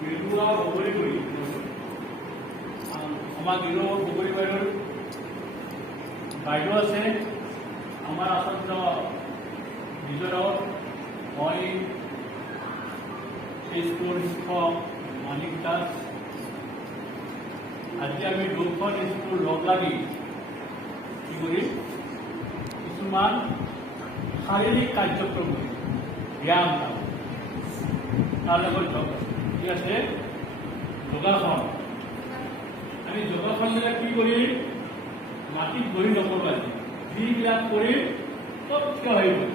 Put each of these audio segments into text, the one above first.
গিৰুৱা বগৰী কৰি আমাৰ গিৰুৱা বগৰী বাইদেউ আছে আমাৰ আচলতে নিজৰ মই স্কুল শিক্ষক মানিক দাস আজি আমি দুখন স্কুল লগ লাগি কি কৰি কিছুমান শাৰীৰিক কাৰ্যক্ৰম কৰি ব্যায়াম তাৰ লগত ঠিক আছে যোগাসন আমি যোগাসনবিলাক কি কৰি মাটিত বহি নকৰোঁ আজি যিবিলাক কৰি চব থিয় হৈ গ'ল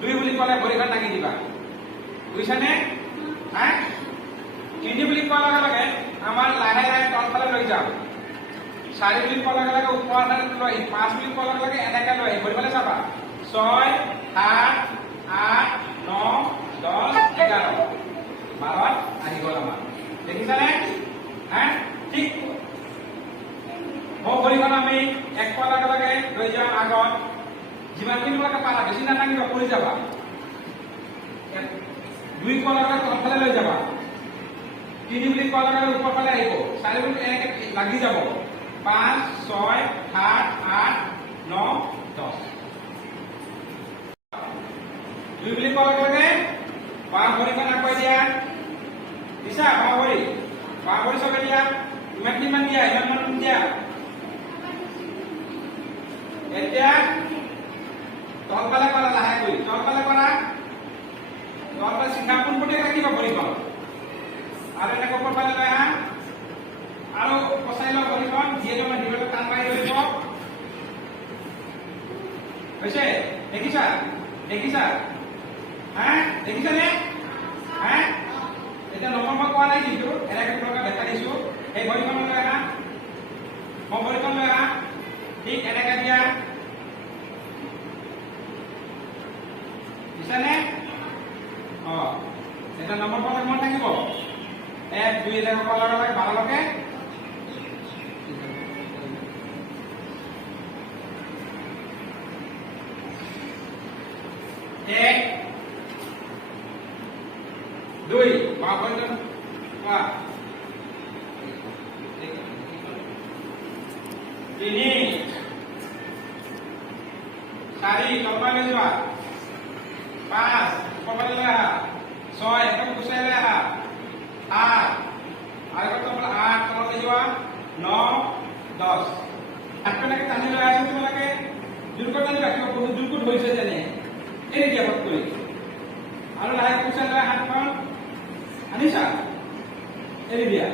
দুই বুলি ক'লে ভৰিখন দাঙি দিবা বুজিছানে তিনি বুলি কোৱাৰ লগে লগে আমাৰ লাহে লাহে তলফালে লৈ যাওঁ চাৰি বুলি কোৱাৰ লগে লগে ওপৰৰ ফালে লৈ আহিম পাঁচ বুলি কোৱাৰ লগে লগে এনেকে লৈ আহিম ভৰিফালে চাবা 6 7 8 9 10 11 12 আহি গ'ল আমাৰ দেখিছানে ঠিক মোৰ ভৰিখন আমি এক পোৱাৰ লগে লগে লৈ যাওঁ আগত যিমানখিনি তোমালোকে পাৰা বেছি নাথাকিবা পৰি যাবা দুই কোৱাৰ লগে লগে তলফালে লৈ যাবা তিনি বুলি কোৱাৰ লগে লগে ওপৰ ফালে আহিব চাৰি বুলি এনেকে লাগি যাব 5 6 7 8 9 10 দুই বুলি কোৱাৰ লগে লগে বাঁ ভৰিখন আগুৱাই দিয়া দিছা বাঁ ভৰি চবে দিয়া ইমান দিয়া ইমান দিয়া এতিয়া তলফালে কৰা লাহেকৈ তলফালে কৰা তলফালে চিধা পোনপটীয়াকৈ ৰাখিবা ভৰিখন আৰু এনেকৈ ওপৰ ফালে লৈ আহা আৰু কচাই লোৱা ভৰিখন যিহেতু আমাৰ ডিঙিটো টান মাৰি ধৰিব হৈছে দেখিছা দেখিছানে এতিয়া নম্বৰ কোৱা নাই কিন্তু এনেকৈ তোমালোকে দেখা দিছো এই ভৰিখন লৈ আহা মই ভৰিখন লৈ আহা ঠিক এনেকৈ দিয়া বুজিছানে এটা নম্বৰ পালে মন থাকিব 1 2 এনেকৈ কোৱাৰ লগে লগে 12 লৈকে এক দুই বাঁ ভৰিখন কোৱা তিনি চাৰি তলফালে লৈ যোৱা 5 ওপৰফালে লৈ আহা 6 একদম গুচাই লৈ আহা 8 আৰু তলফালে 8 তলত লৈ যোৱা 9 10 হাতখন এনেকৈ টানি লৈ আহিছো তোমালোকে জোৰকৈ টানি ৰাখিব বহুত জোৰকৈ ধৰিছে যেনে এৰি দিয়া ভত কৰি আৰু লাহে গুচাই লৈ হাতখন আনিছা এৰি দিয়া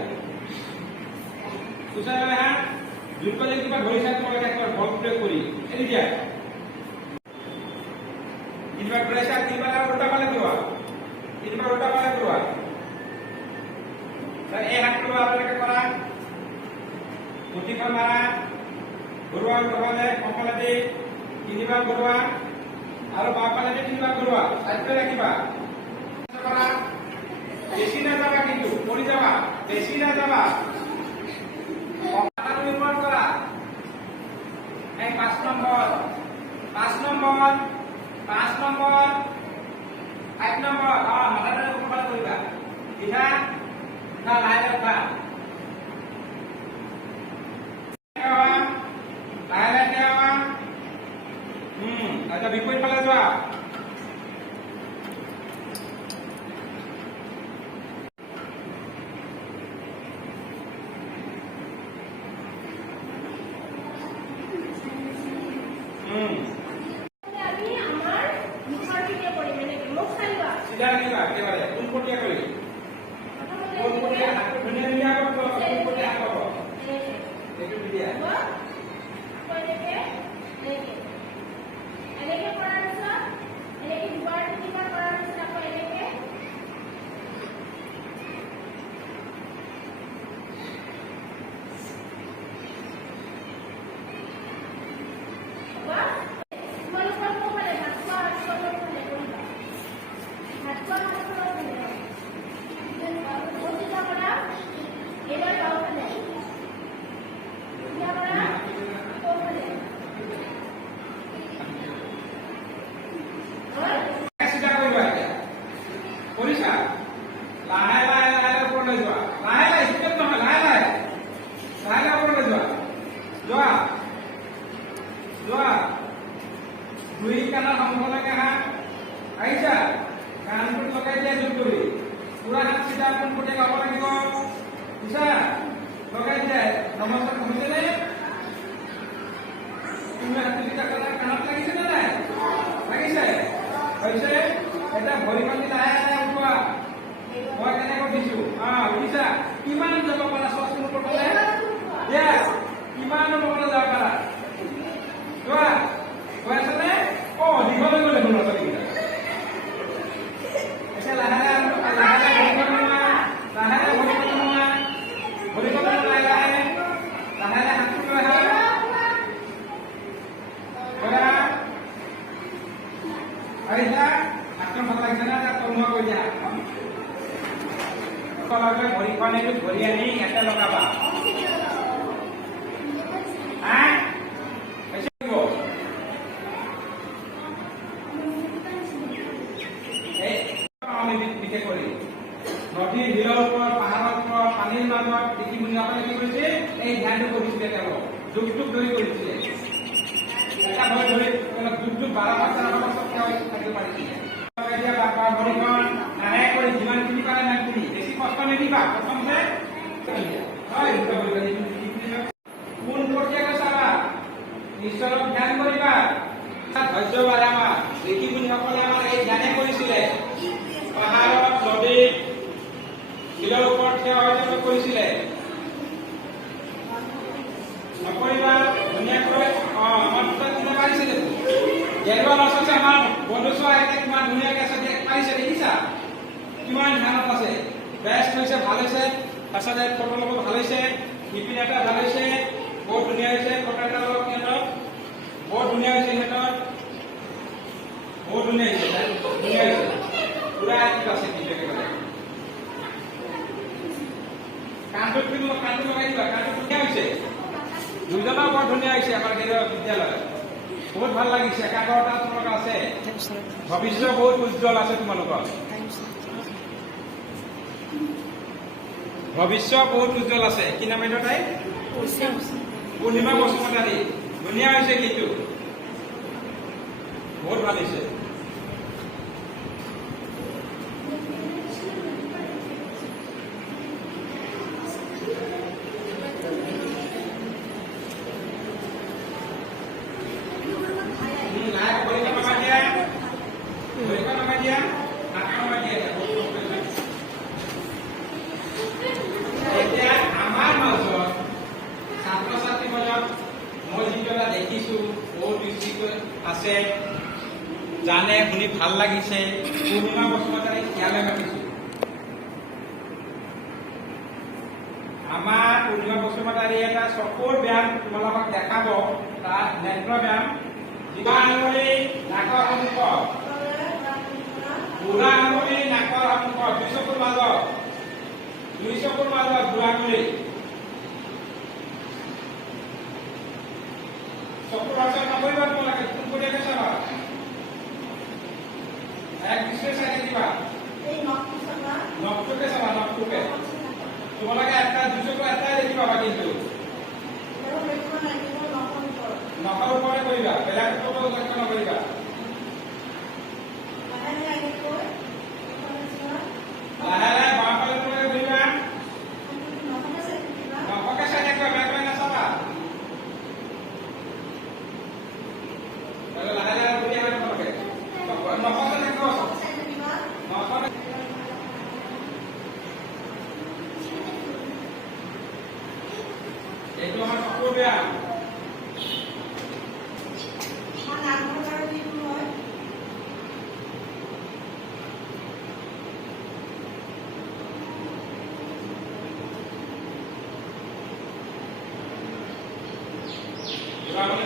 গুচাই লৈ আহা জোৰকৈ যদি কিবা ধৰিছা তোমালোকে একবাৰ বল প্ৰয়োগ কৰি এৰি দিয়া তিনিবাৰ ঘূৰাইছা তিনিবাৰ আৰু উল্টা ফালে ঘূৰোৱা তিনিবাৰ উল্টা ফালে ঘূৰোৱা এই হাতটো আৰু এনেকৈ কৰা মুঠিখন মাৰা ঘূৰোৱা উল্টা ফালে কঁকালে দি তিনিবাৰ ঘূৰোৱা আৰু বাওঁ ফালে দি তিনিবাৰ ঘূৰোৱা চাইডকৈ ৰাখিবা বেছি নাযাবা কিন্তু পৰি যাবা বেছি নাযাবা নিৰ্মাণ কৰা এই 5 নম্বৰ 5 নম্বৰ 5 নম্বৰ 8 নম্বৰ মাথাটো ওপৰফালে কৰিবা দিহা লাহে উঠা লাহে দেৱা এতিয়া বিপৰীত ফালে যোৱা চিধা ৰাখিবা একেবাৰে পোনপটীয়া কৰি পোনপটীয়া হাতটো ধুনীয়া ধুনীয়া কৰিব পোনপটীয়া হাত হ'ব এইটো দিয়া What? কিমান যাব পাৰা চোৱাচোন প্ৰথমে দিয়া কিমান নম্বৰ যাব পাৰা চোৱা কৈ আছেনে দীঘল হৈ গ'লে শুনো চলিকেইটা এতিয়া লাহে লাহে ভৰি আনি ইয়াতে লগাবা নদীৰ হিলৰ ওপৰত পাহাৰৰ ওপৰত পানীৰ মাজত দেখি মুনিসকলে কি কৰিছে এই ধ্যানটো কৰিছিলে তেওঁলোক যুগ যুগ ধৰি কৰিছিলে এটা ভৰি ধৰি যুগ যুগ 12 বছৰ থাকিব পাৰিছিলে ভৰিখন লাহে কৰি যিমানখিনি পাৰে সিমানখিনি বেছি কষ্ট নিদিবা প্ৰথমতে কোন পৰ্যায়ত চাবা ঈশ্বৰক ধ্যান কৰিবা ধৈৰ্য বাঢ়াবা দেখি মুনিসকলে আমাৰ এই ধ্যানে কৰিছিলে পাহাৰত নদীত শিলৰ ওপৰত থিয় হৈ কৰিছিলে নকৰিবা ধুনীয়াকৈ আমাৰ দুটা কোনে পাৰিছে দেখোন গেৰুৱা লছতে আমাৰ বন্ধু চোৱা কিমান ধুনীয়াকৈ আছে পাৰিছে দেখিছা কিমান ধ্যানত আছে বেষ্ট হৈছে ভাল হৈছে তাৰপিছতে ফটো ল'ব ভাল হৈছে নিপিন এটা ভাল হৈছে বহুত ধুনীয়া হৈছে ফটো এটা ল'ব সিহঁতক বহুত ধুনীয়া হৈছে সিহঁতৰ বহুত ধুনীয়া হৈছে পুৰা এক্টিভ আছে কিন্তু একেবাৰে কাণটো লগাই দিবা কাণটো ধুনীয়া হৈছে দুইজনৰ বৰ ধুনীয়া হৈছে আমাৰ বিদ্যালয় বহুত ভাল লাগিছে একাগ্ৰতা তোমালোকৰ আছে ভৱিষ্যত বহুত উজ্জ্বল আছে তোমালোকৰ ভৱিষ্যত বহুত উজ্জ্বল আছে কি নাম এইটো তাই পূৰ্ণিমা বসুমতাৰী ধুনীয়া হৈছে কিন্তু বহুত ভাল হৈছে আছে জানে শুনি ভাল লাগিছে পূৰ্ণিমা বসুমতাৰী ইয়ালৈ মাতিছো আমাৰ পূৰ্ণিমা বসুমতাৰী এটা চকুৰ ব্যায়াম তোমালোকক দেখাব তাত নেত্ৰ ব্যায়াম জিভা আঙুলি নাকৰ সন্মুখত বুঢ়া আঙুলি নাকৰ সন্মুখত দুই চকুৰ মাজত বুঢ়া আঙুলি চকুৰ পাছত নকৰিবা তোমালোকে ফোন কৰি চাবা এক বিশেষ চাই দিবা নখটোকে চাবা নখটোকে তোমালোকে এটা দুই চকু এটাই দেখি পাবা কিন্তু নখৰ ওপৰে কৰিবা বেলেগ ফটো লক্ষ্য নকৰিবা লাহে লাহে বাওঁফালে কৰিবা নখকে চাই থাকিবা বেলেগ বেলেগ নাচাবা লাহে লাহে ঘূৰি আহা তোমালোকে নখকে দেখাব এইটো আমাৰ চকুৰ ব্যায়াম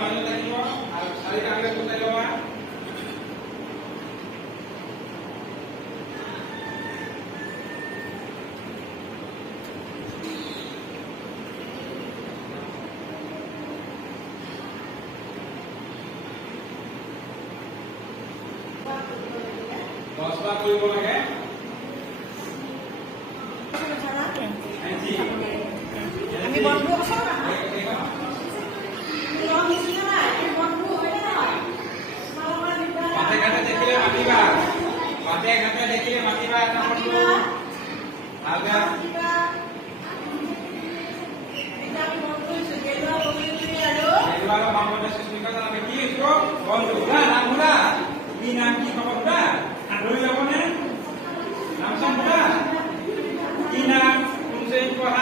মানুহ থাকিব আৰু চাৰিটা আঙুলি গোটাই ল'বা দহবাৰ কৰিব লাগে আমি বন্ধু আছো না বাটে ঘাটে দেখিলে মাতিবা এটা বন্ধু ভালকে বন্ধু কি নাম কি খবৰ আদৰি যাবনে নাম চাম কি নাম কোন শ্ৰেণীত পঢ়া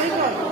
কৰিব